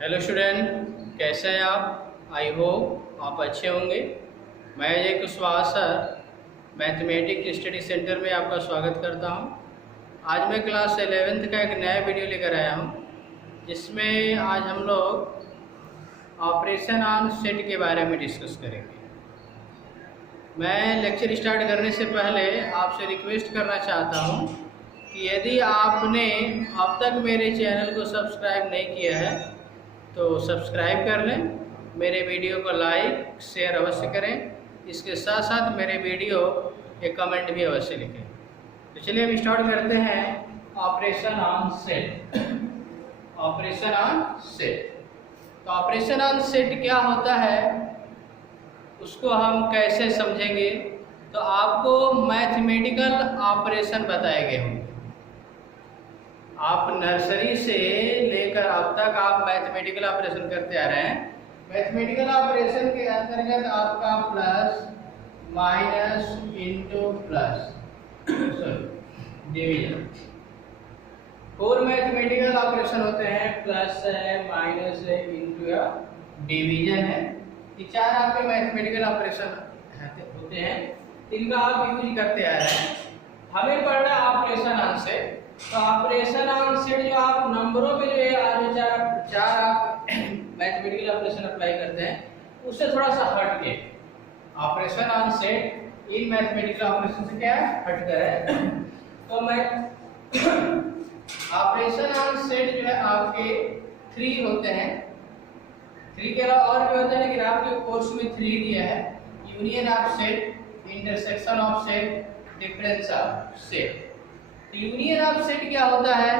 Hello student, कैसे हैं आप? आई होप आप अच्छे होंगे। मैं Ajay Kushwaha sir mathematics study centre में आपका स्वागत करता हूं। आज मैं क्लास 11th का एक नया वीडियो लेकर आया हूं, जिसमें आज हम लोग ऑपरेशन ऑन सेट के बारे में डिस्कस करेंगे। मैं लेक्चर स्टार्ट करने से पहले आपसे रिक्वेस्ट करना चाहता हूं कि यदि आपने अब तक मेरे चैनल को सब्सक्राइब नहीं किया है तो सब्सक्राइब कर लें, मेरे वीडियो को लाइक शेयर अवश्य करें। इसके साथ साथ मेरे वीडियो के कमेंट भी अवश्य लिखें। तो चलिए हम स्टार्ट करते हैं operation on set. Operation on set, तो ऑपरेशन ऑन सेट क्या होता है उसको हम कैसे समझेंगे। तो आपको मैथमेटिकल ऑपरेशन बताए गए होंगे। आप नर्सरी से लेकर अब तक आप मैथमेटिकल ऑपरेशन करते आ रहे हैं। मैथमेटिकल ऑपरेशन के अंतर्गत आपका plus minus into plus division, 4 mathematical operation होते हैं। प्लस है, माइनस है, इंटू या डिवीजन है। ये 4 आपके मैथमेटिकल ऑपरेशन होते हैं, इनका आप यूज करते आ रहे हैं। हमें पढ़ना ऑपरेशन ऑन सेट। तो ऑपरेशन ऑन सेट जो आप नंबरों पे जो है चार आप मैथमेटिकल ऑपरेशन अप्लाई करते हैं, उससे थोड़ा सा हट के operation on set in mathematical operation से क्या हटकर है। तो मैं ऑपरेशन ऑन सेट जो है आपके 3 होते हैं। 3 के अलावा और भी होते हैं, लेकिन आपके कोर्स में 3 दिया है। Union of set, intersection of set, difference of set. Union of set क्या होता है,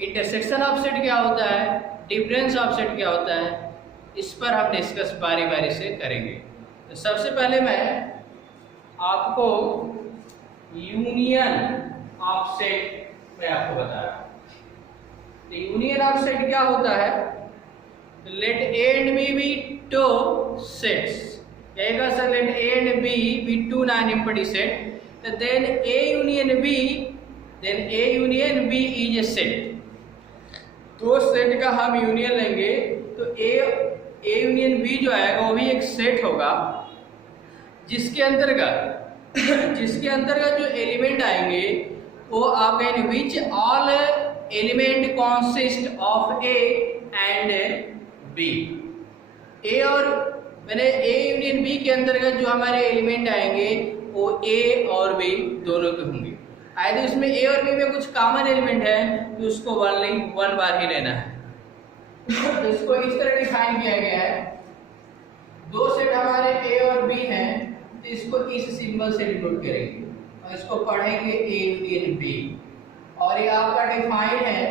इंटरसेक्शन ऑफ सेट क्या होता है, डिफरेंस ऑफ सेट क्या होता है, इस पर हम डिस्कस बारी बारी से करेंगे। तो सबसे पहले मैं आपको यूनियन ऑफ सेट मैं आपको बता रहा हूं। तो यूनियन ऑफ सेट क्या होता है, let A and B be 2 sets. कहेगा sir let A and B be 2 non empty set. तो then A union B is a set. तो सेट का हम यूनियन लेंगे तो ए यूनियन बी जो आएगा वो भी एक सेट होगा, जिसके अंतर्गत जो एलिमेंट आएंगे वो आप कहेंगे which all element consist of A and B. A और मैंने ए यूनियन बी के अंतर्गत जो हमारे एलिमेंट आएंगे वो ए और बी दोनों के होंगे। यदि उसमें ए और बी में कुछ कॉमन एलिमेंट है तो उसको वन बार ही लेना है। तो इसको इस तरह डिफाइन किया गया है। 2 सेट हमारे ए और बी हैं, तो इसको इस सिंबल से डिनोट करेंगे और इसको पढ़ेंगे ए यूनियन बी। और ये आपका डिफाइन है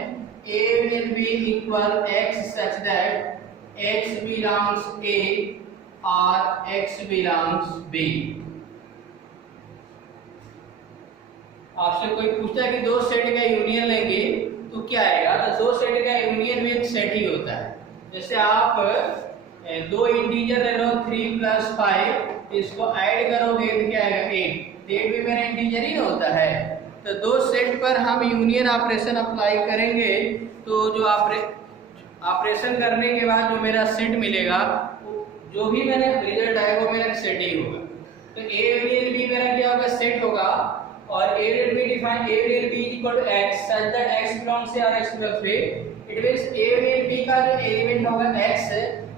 A union B equal X such that X belongs A और एक्स बिलोंग्स बी। आपसे कोई पूछता है कि 2 सेट का यूनियन लेंगे तो क्या आएगा, तो 2 सेट का यूनियन में एक सेट ही होता है। जैसे आप 2 इंटीजर ले लो 3 + 5, इसको ऐड करोगे तो क्या आएगा 8। 8 भी मेरा इंटीजर ही होता है। तो 2 सेट पर हम यूनियन ऑपरेशन अप्लाई करेंगे तो जो ऑपरेशन करने के बाद जो मेरा सेट मिलेगा, जो भी मैंने रिजल्ट आएगा वो मेरा सेट ही होगा। तो ए यूनियन बी मेरा क्या होगा, सेट होगा। और A will be defined A will be equal to X such that X belongs to or X belongs to A. It means A will B का जो एलिमेंट होगा X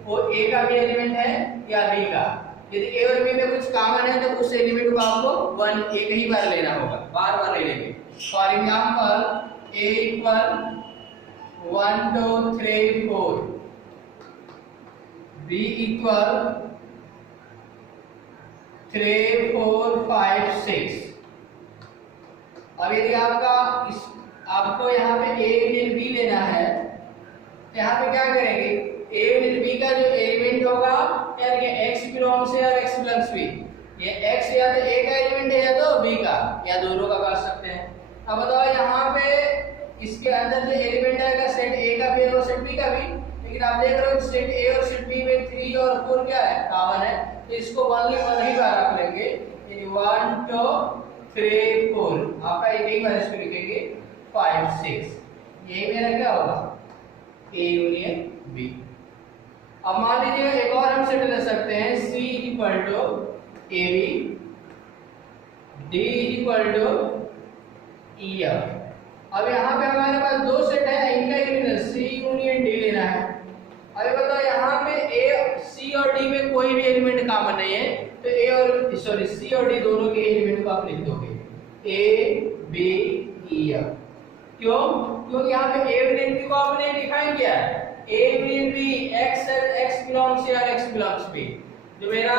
वो A का भी एलिमेंट है या B का। यदि A और B में कुछ कॉमन है तो उस एलिमेंट को आपको एक ही बार लेना होगा, बार बार ले लेंगे। For example A equal 1 2 3 4, B equal 3 4 5 6। अब यदि आपको यहाँ पे ए यूनियन बी लेना है तो यहाँ पे क्या करेंगे, ए यूनियन बी का जो एलिमेंट होगा यानी एक्स बिलोंग्स से और एक्स प्लस बी। ये एक्स या तो ए का एलिमेंट है या तो बी का, या दोनों का कर सकते हैं। अब बताओ यहाँ पे इसके अंदर जो एलिमेंट आएगा सेट ए का भी और सेट बी का भी, लेकिन आप देख रहे हो सेट ए और सेट बी में 3 और 4 क्या है, कॉमन है। तो इसको वन ही बार आप लेंगे, 1 2 3 4। आपका एक ही बार इसको लिखेंगे 5 6। यही मेरा क्या होगा ए यूनियन बी। अब मान लीजिएगा एक और हम सेट ले सकते हैं, C equal to A B, D equal to E F. अब यहाँ पे हमारे पास दो सेट है, इनका यूनियन C यूनियन D लेना है। अभी बताओ यहाँ पे ए, C और D में कोई भी एलिमेंट कॉमन नहीं है, तो ए और सॉरी C और D दोनों के एलिमेंट को आप लिख दोगे ए बी ई एफ। क्यों? क्योंकि यहाँ पे ए यूनियन को आपने डिफाइन किया है, A union B, X belongs A और एक्स बिलोंग्स बी। जो मेरा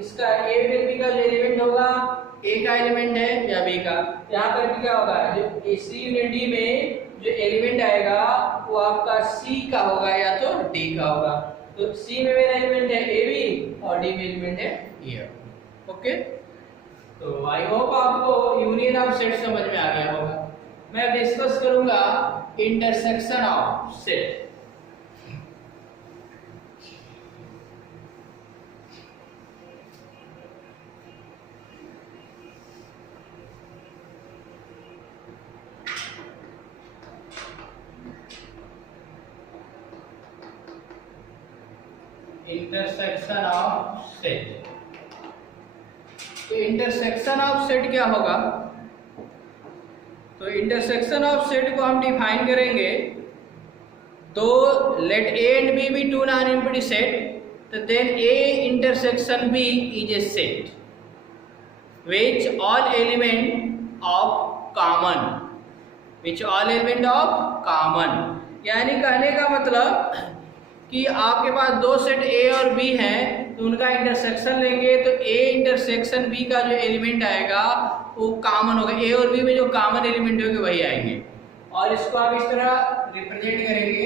इसका ए यूनियन बी का जो एलिमेंट होगा, ए का एलिमेंट है या बी का, यहाँ पर भी क्या होगा, जो सी यूनियन डी में जो एलिमेंट आएगा वो आपका सी का होगा या तो डी का होगा। तो सी में मेरा एलिमेंट है ए बी और डी में एलिमेंट है ई एफ। ओके, तो आई होप आपको यूनियन ऑफ सेट समझ में आ गया होगा। मैं डिस्कस करूंगा intersection of set. Intersection of set. तो इंटरसेक्शन ऑफ सेट क्या होगा? तो इंटरसेक्शन ऑफ सेट को हम डिफाइन करेंगे, तो let A and B be two non empty set, तो then A intersection B is a set which all element of common, which all element of common। यानी कहने का मतलब कि आपके पास दो सेट ए और बी हैं, तो उनका इंटरसेक्शन लेंगे तो ए इंटरसेक्शन बी का जो एलिमेंट आएगा वो कॉमन होगा, ए और बी में जो कॉमन एलिमेंट होंगे वही आएंगे। और इसको आप इस तरह रिप्रेजेंट करेंगे,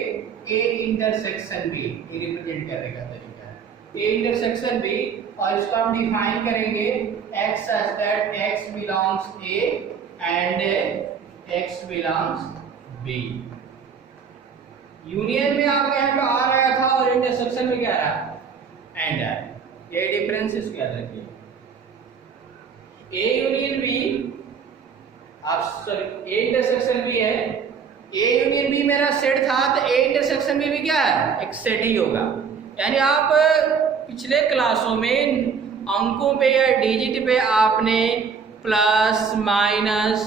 ए इंटरसेक्शन बी, ये रिप्रेजेंट करने का तरीका है, ए इंटरसेक्शन बी। और इसको हम डिफाइन करेंगे x such that x belongs A and x belongs B। Union में आपके यहाँ पे आ रहा था और इंटरसेक्शन में क्या रहा, एंड है। ये डिफरेंस इसके याद रखिए। ए यूनियन बी, आप सॉरी ए इंटरसेक्शन बी है, ए यूनियन बी मेरा सेट था, तो ए इंटरसेक्शन बी भी क्या है, एक सेट ही होगा। यानी आप पिछले क्लासों में अंकों पे या डिजिट पे आपने प्लस माइनस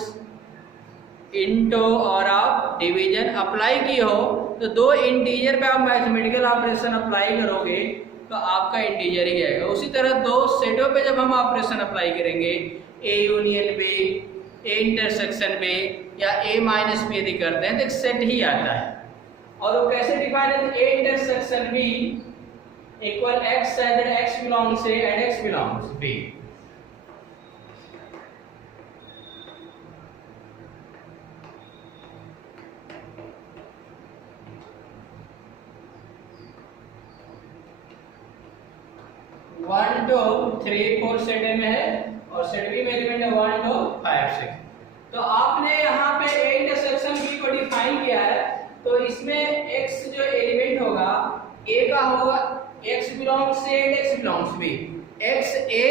इंटू और आप डिवीजन अप्लाई की हो, तो दो इंटीजर पे आप मैथमेटिकल ऑपरेशन अप्लाई करोगे तो आपका इंटीजर ही आएगा। उसी तरह दो सेटों पे जब हम ऑपरेशन अप्लाई करेंगे, A union B, A intersection B या ए माइनस बी यदि करते हैं तो एक सेट ही आता है। और वो कैसे डिफाइन है, A intersection B equal X such that x belongs A and x belongs B। One two three four set में है और सेट बी में एलिमेंट है 1 2 5 6। तो आपने यहाँ पे ए इंटरसेक्शन बी को डिफाइन किया है, तो इसमें x जो एलिमेंट होगा a का होगा x belongs A and x belongs B। x A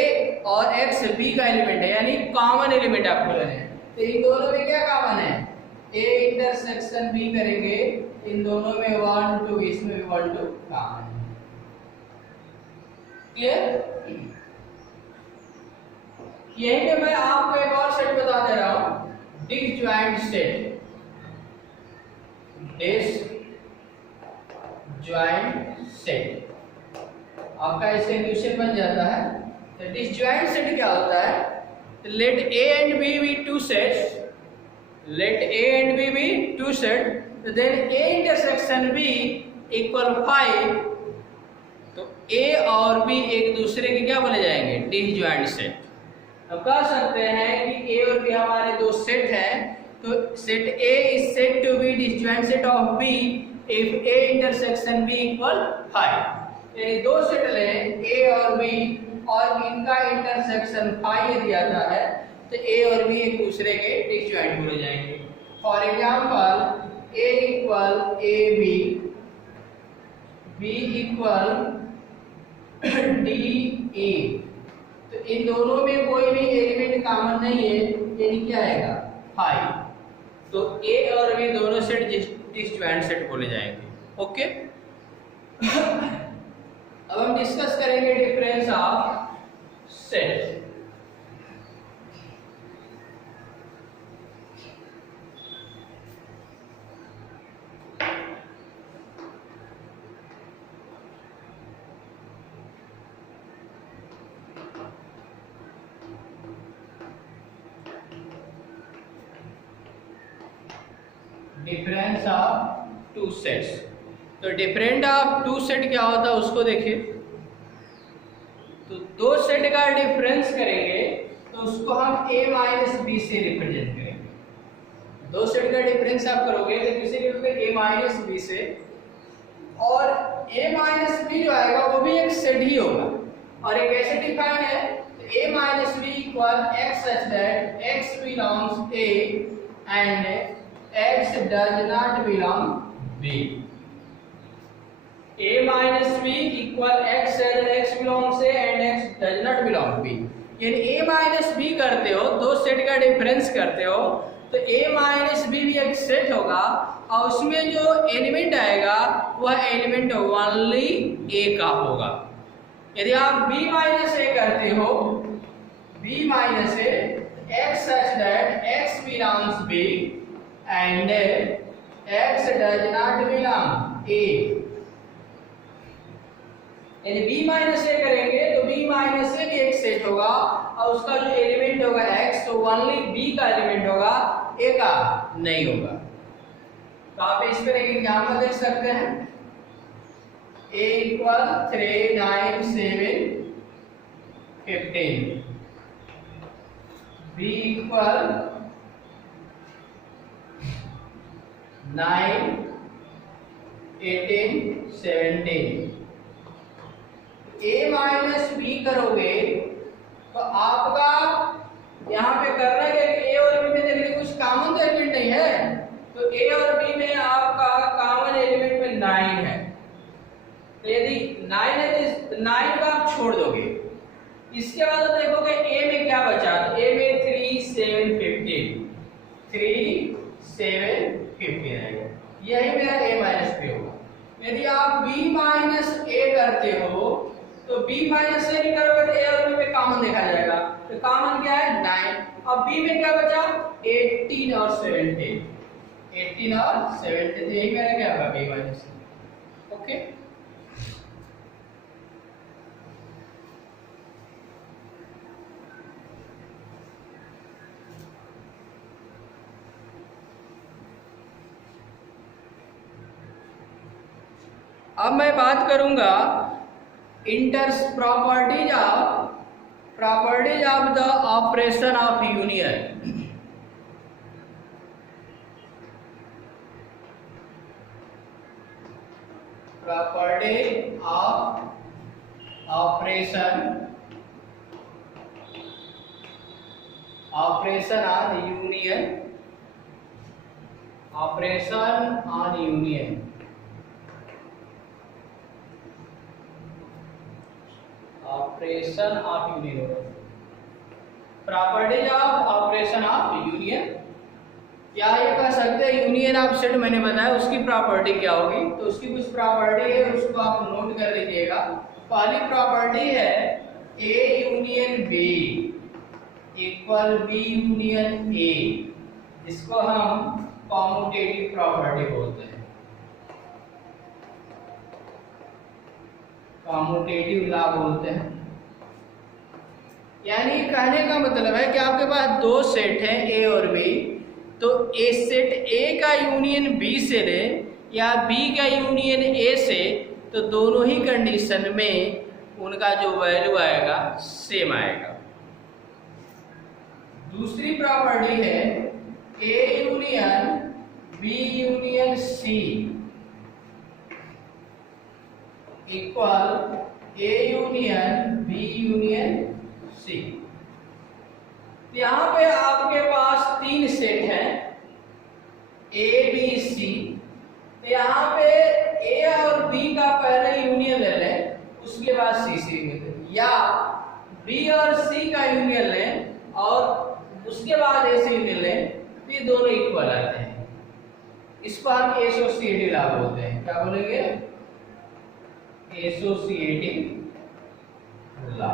और x B का एलिमेंट है, यानी कॉमन एलिमेंट आपको लेना है। तो इन दोनों में क्या कॉमन है, A इंटरसेक्शन B करेंगे, इन दोनों में 1 2, इसमें भी 1 2 कॉमन है। क्लियर? यहीं पे मैं आपको एक और सेट बता दे रहा हूं, डिसजॉइंट सेट। डिसजॉइंट सेट आपका इससे क्वेश्चन बन जाता है। तो डिसजॉइंट सेट क्या होता है, let A and B be two sets, let A and B be two set, then A intersection B equal 5, तो ए और बी एक दूसरे के क्या बोले जाएंगे, डिसजॉइंट सेट। अब कह सकते हैं कि ए और बी हमारे दो सेट हैं, तो set A is said to be disjoint set of B if A intersection B equal 5। यानी दो सेट लें ए और बी और इनका इंटरसेक्शन 5 यदि आता है तो ए और बी एक दूसरे के डिसजॉइंट बोले जाएंगे। For example A equal A B, B equal D A, तो इन दोनों में कोई भी एलिमेंट कॉमन नहीं है, यानी क्या आएगा 5। तो ए और बी दोनों सेट डिसजॉइंट सेट बोले जाएंगे। ओके। अब हम डिस्कस करेंगे difference of set. Difference of two sets. तो डिफरेंट ऑफ टू सेट क्या होता है उसको देखिए। तो दो सेट का डिफरेंस करेंगे तो उसको हम a माइनस बी से रिप्रेजेंट करेंगे। दो सेट का डिफरेंस आप करोगे तो किसी के ऊपर a माइनस बी से, और a माइनस बी जो आएगा वो भी एक सेट ही होगा, और एक ऐसे डिफाइन है तो a minus B equal x such that x belongs a and x does not belong b। a minus b equal x as x belongs a and x does not belong b। यानी a minus b करते हो, दो set का difference करते हो तो a minus b भी एक सेट होगा, और उसमें जो एलिमेंट आएगा वह एलिमेंट ओनली a का होगा। यदि आप b minus a करते हो, b minus a x such that x belongs b and x does not belong a। यानी b माइनस a करेंगे तो b माइनस a भी एक सेट होगा, और उसका जो एलिमेंट होगा x तो ओनली b का एलिमेंट होगा, a का नहीं होगा। तो आप इस पर एक एग्जांपल देख सकते हैं। a equal 3 9 7 15, b equal 9 18 17। a minus B करोगे तो आपका यहाँ पे करना क्या है, a और b में देखिए कुछ कॉमन एलिमेंट नहीं है, तो a और b में आपका कॉमन एलिमेंट में 9 है। तो यदि 9 है तो 9 को आप छोड़ दोगे। इसके बाद देखोगे a में क्या बचा, तो a में 3 7 15, 3 7 15 आएगा, यही मेरा a माइनस बी होगा। यदि आप b माइनस a करते हो तो b माइनस a नहीं करोगे तो a और b में कॉमन देखा जाएगा, तो कॉमन क्या है 9। अब b में क्या बचा 18 और 17, 18 और 17, तो यही मेरा क्या होगा b माइनस a। ओके, अब मैं बात करूंगा properties of the operation of union. Property of operation on union, operation on union. Operation of union, properties of operation of union. क्या ये कह सकते हैं यूनियन ऑफ सेट मैंने बताया उसकी प्रॉपर्टी क्या होगी, तो उसकी कुछ प्रॉपर्टी है उसको आप नोट कर लीजिएगा। पहली प्रॉपर्टी है A union B equal B union A, इसको हम कॉम्यूटेटिव प्रॉपर्टी बोलते हैं, कॉम्यूटेटिव लॉ बोलते हैं। यानी कहने का मतलब है कि आपके पास दो सेट हैं ए और बी, तो ए सेट ए का यूनियन बी से ले या बी का यूनियन ए से, तो दोनों ही कंडीशन में उनका जो वैल्यू आएगा सेम आएगा। दूसरी प्रॉपर्टी है A union B union C equal A union B union C. यहाँ पे आपके पास तीन सेट हैं ए बी सी, तो यहाँ पे ए और बी का पहले यूनियन ले लें, उसके बाद सी से यूनियन, या बी और सी का यूनियन लें और उसके बाद ए से यूनियन लें, तो ये दोनों इक्वल आते हैं। इसको हम एसोसिएटिव लॉ बोलते हैं। क्या बोलेंगे? Associative law.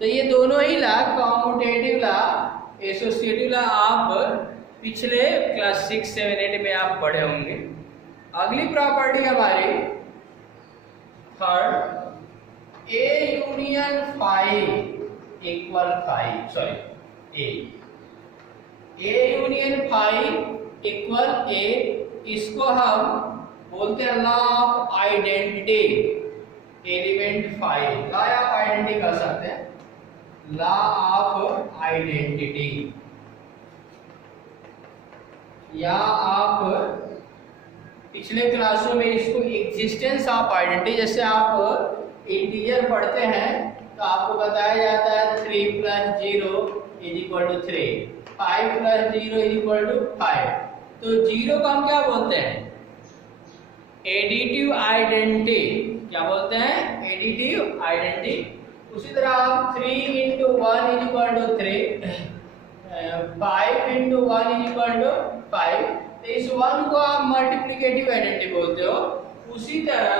तो ये दोनों ही law, commutative law, associative law, आप पिछले क्लास 6, 7, 8 में आप पढ़े होंगे। अगली प्रॉपर्टी हमारी third, A union phi equal phi, sorry A union phi equal A, इसको हम बोलते हैं law of identity element phi. Law of identity कर सकते हैं, लॉ ऑफ आइडेंटिटी, या आप पिछले क्लासों में इसको एग्जिस्टेंस ऑफ आइडेंटिटी, जैसे आप इंटीजर पढ़ते हैं तो आपको बताया जाता है 3 + 0 = 3, 5 + 0 = 5। तो 0 को हम क्या बोलते हैं? Additive identity. क्या बोलते हैं? Additive identity. उसी तरह आप 3 × 1 = 3, 5 × 1 = 5, तो इस 1 को आप मल्टीप्लिकेटिव आइडेंटिटी बोलते हो। उसी तरह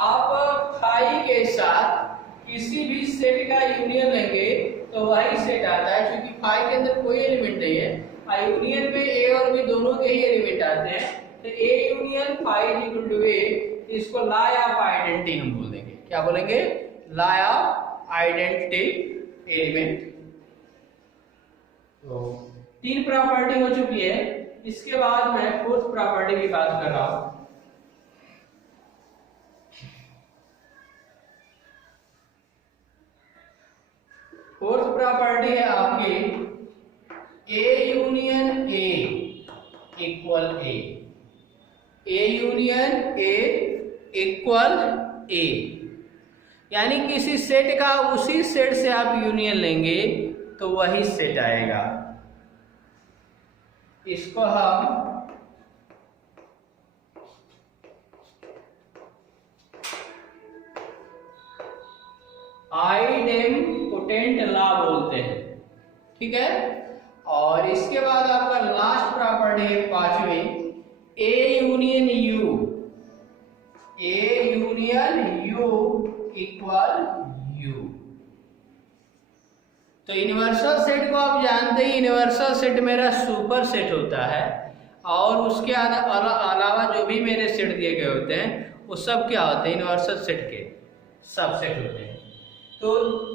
आप फाई के साथ किसी भी सेट का यूनियन लेंगे तो वही सेट आता है, क्योंकि फाई के अंदर कोई एलिमेंट नहीं है, यूनियन में ए और बी दोनों के ही एलिमेंट आते हैं। तो ए यूनियन फाई = ए, इसको लॉ ऑफ आइडेंटिटी हम बोलेंगे। क्या बोलेंगे? Law of identity element. तो 3 प्रॉपर्टी हो चुकी है। इसके बाद मैं 4th प्रॉपर्टी की बात कर रहा हूं। फोर्थ प्रॉपर्टी है आपकी A union A equal A. A union A equal A, यानी किसी सेट का उसी सेट से आप यूनियन लेंगे तो वही सेट आएगा। इसको हम आइडेम्पोटेंट लॉ बोलते हैं, ठीक है। और इसके बाद आपका लास्ट प्रॉपर्टी है 5वीं, A union U. A union U equal U. तो यूनिवर्सल सेट को आप जानते ही, यूनिवर्सल सेट मेरा सुपर सेट होता है, और उसके अलावा जो भी मेरे सेट दिए गए होते हैं वो सब क्या होते हैं? यूनिवर्सल सेट के सबसेट होते हैं। तो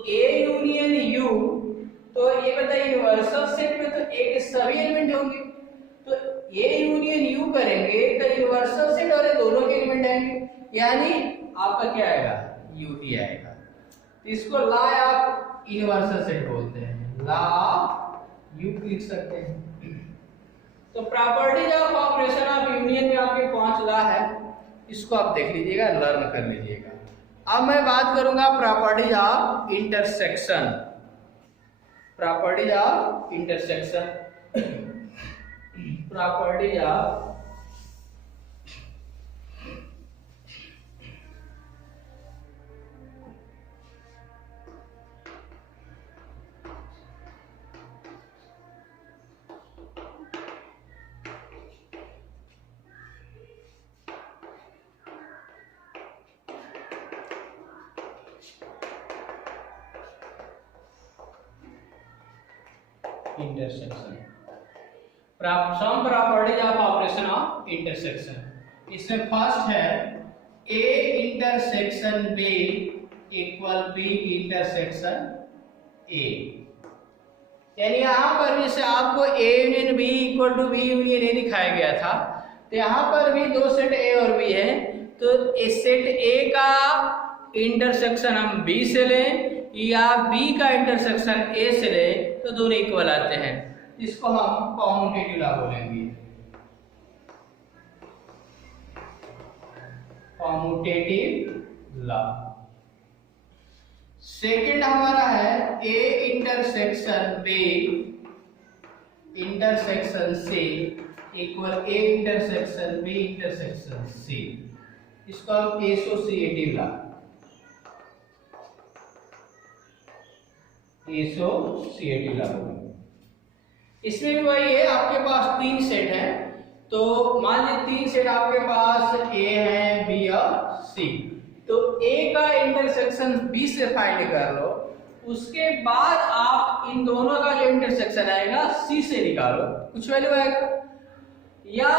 ए यूनियन यू, तो ये बताइए यूनिवर्सल सेट में तो ए के सभी एलिमेंट होंगे, तो ए यूनियन यू करेंगे तो यूनिवर्सल सेट और दोनों के एलिमेंट आएंगे, यानी आपका क्या आएगा? यू ही आएगा। तो इसको लॉ ऑफ यूनिवर्सल सेट बोलते हैं, लॉ ऑफ यू लिख सकते हैं। तो properties of operation of union में आपके 5 लॉ है, इसको आप देख लीजिएगा, लर्न कर लीजिएगा। अब मैं बात करूंगा properties of intersection. Properties of intersection, properties of intersection, some properties of operation of intersection. इसमें फर्स्ट है A intersection B equal B intersection A. यानी यहां पर जैसे आपको A union B equal to B union A दिखाया गया था, तो यहां पर भी 2 सेट ए और बी है, तो इस सेट ए का इंटरसेक्शन हम बी से लें या बी का इंटरसेक्शन ए से लें तो दोनों इक्वल आते हैं। इसको हम कॉम्यूटेटिव लॉ बोलेंगे, कॉम्यूटेटिव लॉ। सेकंड हमारा है A intersection B intersection C equal A intersection B intersection C. इसको हम एसोसिएटिव लॉ, एसोसिएटिव लॉ बोलेंगे। इसमें भी वही है, आपके पास 3 सेट है, तो मान लीजिए 3 सेट आपके पास ए है, बी और सी, तो ए का इंटरसेक्शन बी से फाइंड कर लो, उसके बाद आप इन दोनों का जो इंटरसेक्शन आएगा सी से निकालो, कुछ वैल्यू आएगा, या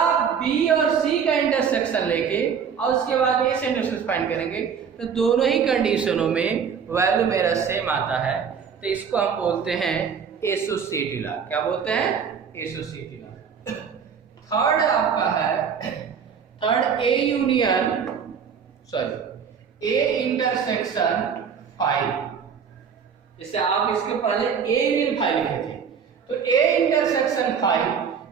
बी और सी का इंटरसेक्शन लेके और उसके बाद ए से इंटरसेक्शन फाइंड करेंगे, तो दोनों ही कंडीशनों में वैल्यू मेरा सेम आता है, तो इसको हम बोलते हैं एसोसिएटिव लॉ। क्या बोलते हैं? Associative law. थर्ड आपका है, third A union sorry A intersection phi. जैसे आप इसके पहले ए यूनियन फाइव लिखे थे, तो ए इंटरसेक्शन फाइव,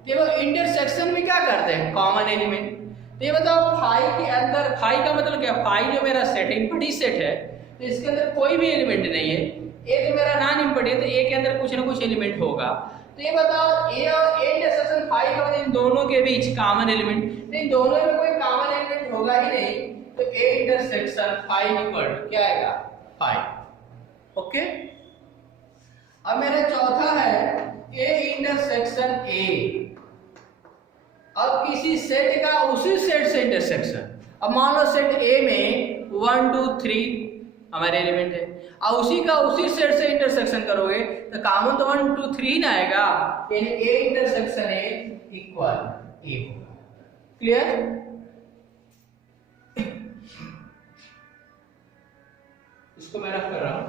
देखो इंटरसेक्शन में क्या करते हैं, कॉमन एलिमेंट। तो ये बताओ फाइव के अंदर, फाइव का मतलब क्या, फाइव जो मेरा सेट है इम्पटी सेट है, तो इसके अंदर कोई भी एलिमेंट नहीं है, ए तो मेरा नॉन इम्पटी है, तो ए के अंदर कुछ ना कुछ एलिमेंट होगा। तो ये बताओ ए और ए इंटरसेक्शन फाइव का मतलब इन दोनों के बीच कॉमन एलिमेंट, तो इन दोनों में कोई कॉमन एलिमेंट होगा ही नहीं, तो ए इंटरसेक्शन फाइव इक्वल क्या आएगा, फाइव। ओके, अब मेरा चौथा है ए इंटरसेक्शन ए। अब किसी सेट का उसी सेट से इंटरसेक्शन, अब मान लो सेट ए में 1 2 3 हमारे एलिमेंट है, और उसी का उसी सेट से इंटरसेक्शन करोगे तो कॉमन तो 1 2 3 ना आएगा, यानी ए इंटरसेक्शन ए इक्वल ए होगा। क्लियर? इसको मैं रख कर रहा हूं।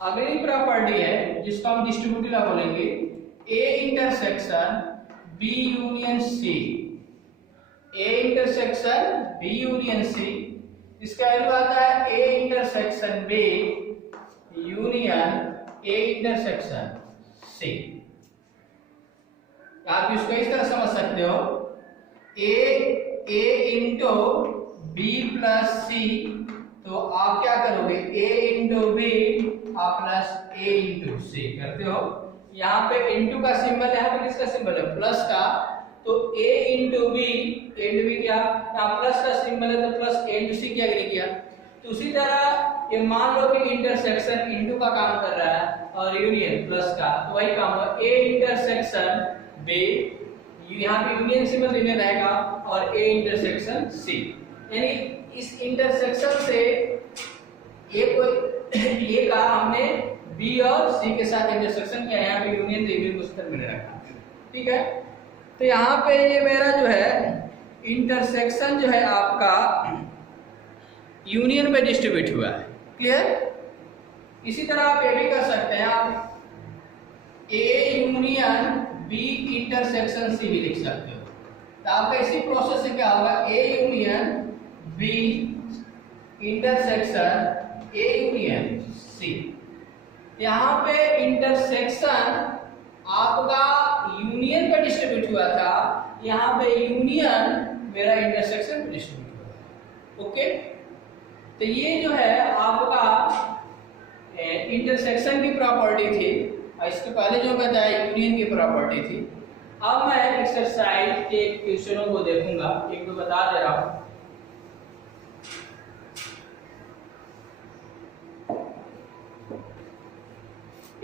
अगली प्रॉपर्टी है जिसको हम डिस्ट्रीब्यूटिव लॉ बोलेंगे, A intersection B union C. A intersection B union C, इसका वैल्यू आता है A intersection B union A intersection C. आप इसको इस तरह समझ सकते हो, A into B plus C, तो आप क्या करोगे, a इंटू बी आप प्लस ए इंटू सी करते हो। यहाँ पे इंटू का सिंबल, यहाँ पे किसका सिंबल है, प्लस का, तो a into B, and B क्या, यहाँ प्लस का सिंबल है तो प्लस ए इंटू सी क्या किया। तो उसी तरह ये मान लो कि इंटरसेक्शन इंटू का काम कर रहा है और यूनियन प्लस का, तो वही काम होगा, a इंटरसेक्शन बी, यहाँ पे यूनियन सिंबल देने रहेगा, और a इंटरसेक्शन सी, यानी इस इंटरसेक्शन से ए का हमने बी और सी के साथ इंटरसेक्शन किया, यहाँ पे यूनियन देवी को उत्तर मिल रहा। ठीक है, तो यहाँ पे ये मेरा जो है इंटरसेक्शन जो है आपका यूनियन में डिस्ट्रीब्यूट हुआ है। क्लियर? इसी तरह आप ये भी कर सकते हैं, आप A union B intersection C भी लिख सकते हो। तो आपका इसी प्रोसेस से क्या होगा, A union B intersection A union C. यहाँ पे इंटरसेक्शन आपका यूनियन पे डिस्ट्रीब्यूट हुआ था, यहाँ पे यूनियन मेरा इंटरसेक्शन पे डिस्ट्रीब्यूट हुआ। ओके, तो ये जो है आपका इंटरसेक्शन की प्रॉपर्टी थी, और इसके पहले जो बताया यूनियन की प्रॉपर्टी थी। अब मैं एक्सरसाइज के क्वेश्चनों को देखूंगा, एक दो बता दे रहा हूं।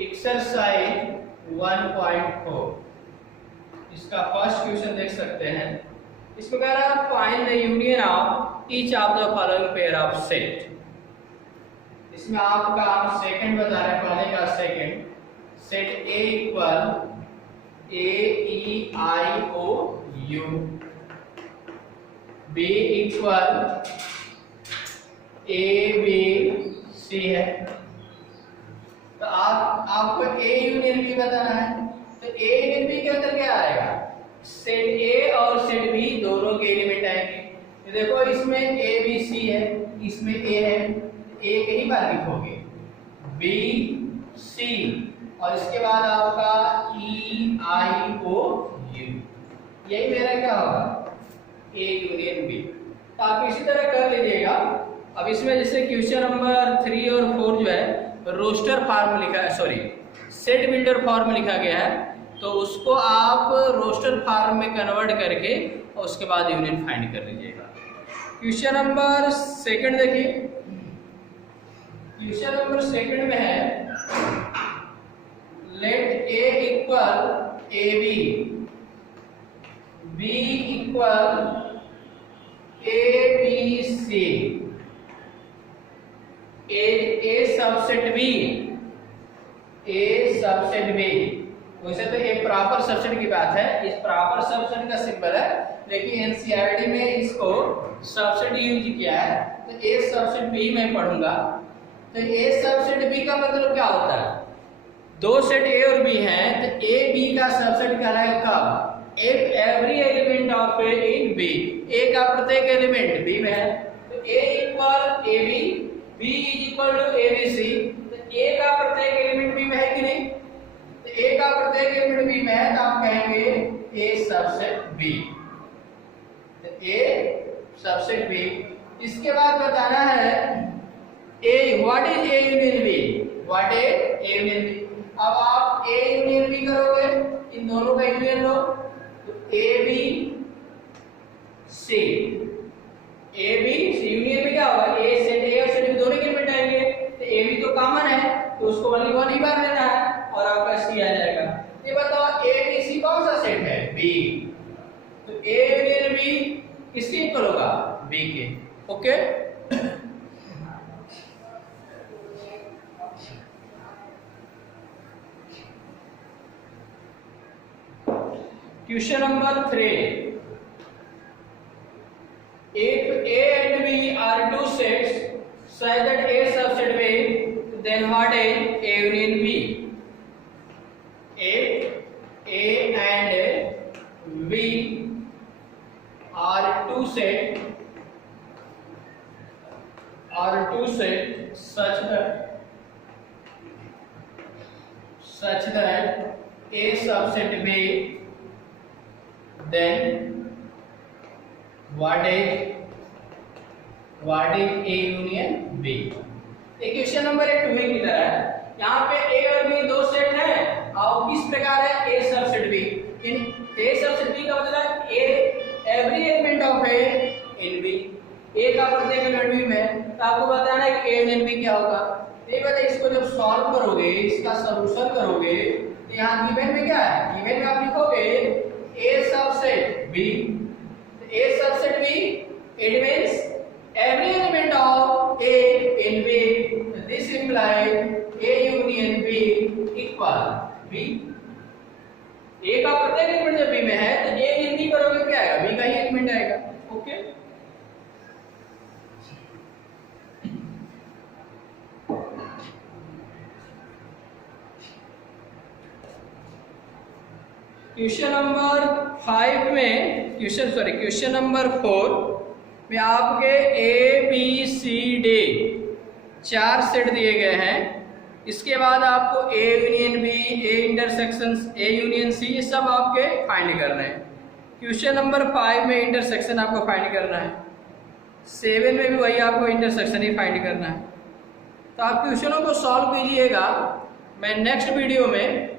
एक्सरसाइज 1.4, इसका फर्स्ट क्वेश्चन देख सकते हैं। इसमें कह रहा है find the union of each of the following pair of set. इसमें आपका आप सेकंड बता रहे हैं, पहले का second, set A equal A E I O U, B equal A B C है। तो आपको ए यूनियन बी बताना है, तो ए यूनियन बी के अंदर क्या आएगा, सेट ए और सेट बी दोनों के एलिमेंट आएंगे। तो देखो इसमें ए बी सी है, इसमें ए है, ए के ही बार लिखोगे, बी सी, और इसके बाद आपका ई आई ओ यू, यही मेरा क्या होगा, ए यूनियन बी। तो आप इसी तरह कर लीजिएगा। अब इसमें जैसे क्वेश्चन नंबर 3 और 4 जो है रोस्टर फॉर्म लिखा है, सॉरी सेट बिल्डर फॉर्म लिखा गया है, तो उसको आप रोस्टर फॉर्म में कन्वर्ट करके और उसके बाद यूनियन फाइंड कर लीजिएगा। क्वेश्चन नंबर 2 देखिए, क्वेश्चन नंबर सेकंड में है let A equal A B equal A B C A subset B वैसे तो ये प्रॉपर सबसेट की बात है, इस प्रॉपर सबसेट का सिंबल है, लेकिन एनसीईआरटी में इसको सबसेट यूज किया है। तो ए सबसेट बी मैं पढ़ूंगा। तो ए सबसेट बी का मतलब क्या होता है? दो सेट ए और बी हैं, तो ए बी का सबसेट कहलाएगा कब? एक every element of A in B, A का प्रत्येक एलिमेंट बी में है। तो A equal A B is equal to A B C. तो ए का प्रत्येक एलिमेंट बी में है कि नहीं? तो ए का प्रत्येक एलिमेंट बी में है, तो हम कहेंगे ए सबसेट बी। तो ए सबसेट बी। इसके बाद बताना है A what is A union B, what is A union B. अब आप ए यूनियन बी करोगे, इन दोनों का यूनियन लो, तो ए बी सी यूनियन में क्या होगा? ए सेट ए और सेट बी दोनों के एलिमेंट आएंगे। तो ए बी तो कॉमन है, तो उसको ओनली वन ही बार लेना है और आपका सी आ जाएगा। ये बताओ ए बी सी कौन सा सेट है? बी। तो ए यूनियन बी किसके इक्वल होगा? बी के। Okay, question number 3, if A and B are two sets such that A subset B, then what is A union B? If A and B are two set such that A subset B, then what is A union B? Question number 1 two की तरह है। यहाँ पे A और B दो set है और किस प्रकार है? A subset B। In A subset B का मतलब A every element of A in B, A का प्रत्येक एलिमेंट B में। तो आपको बताना है कि A यूनियन B क्या होगा। ये बताइए, इसको जब सॉल्व करोगे, इसका सॉल्यूशन करोगे, तो यहाँ गिवन में क्या है? गिवन में आप लिखोगे A subset B, A subset B, it means every element of A in B. This implies A union B equal B. A का प्रत्येक एलिमेंट जब B में है, तो A union B करोगे क्या आएगा? B का ही एलिमेंट आएगा। ओके, क्वेश्चन नंबर 5 में क्वेश्चन नंबर 4 में आपके A B C D 4 set दिए गए हैं। इसके बाद आपको A union B, A intersection A union C, ये सब आपके फाइंड करना है। क्वेश्चन नंबर 5 में इंटरसेक्शन आपको फाइंड करना है, 7 में भी वही आपको इंटरसेक्शन ही फाइंड करना है। तो आप क्वेश्चनों को सॉल्व कीजिएगा। मैं नेक्स्ट वीडियो में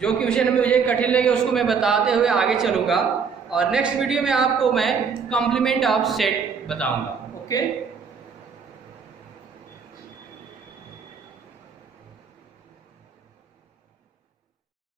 जो क्वेश्चन में मुझे कठिन लगे उसको मैं बताते हुए आगे चलूँगा, और नेक्स्ट वीडियो में आपको मैं कॉम्प्लीमेंट ऑफ सेट बताऊँगा। ओके।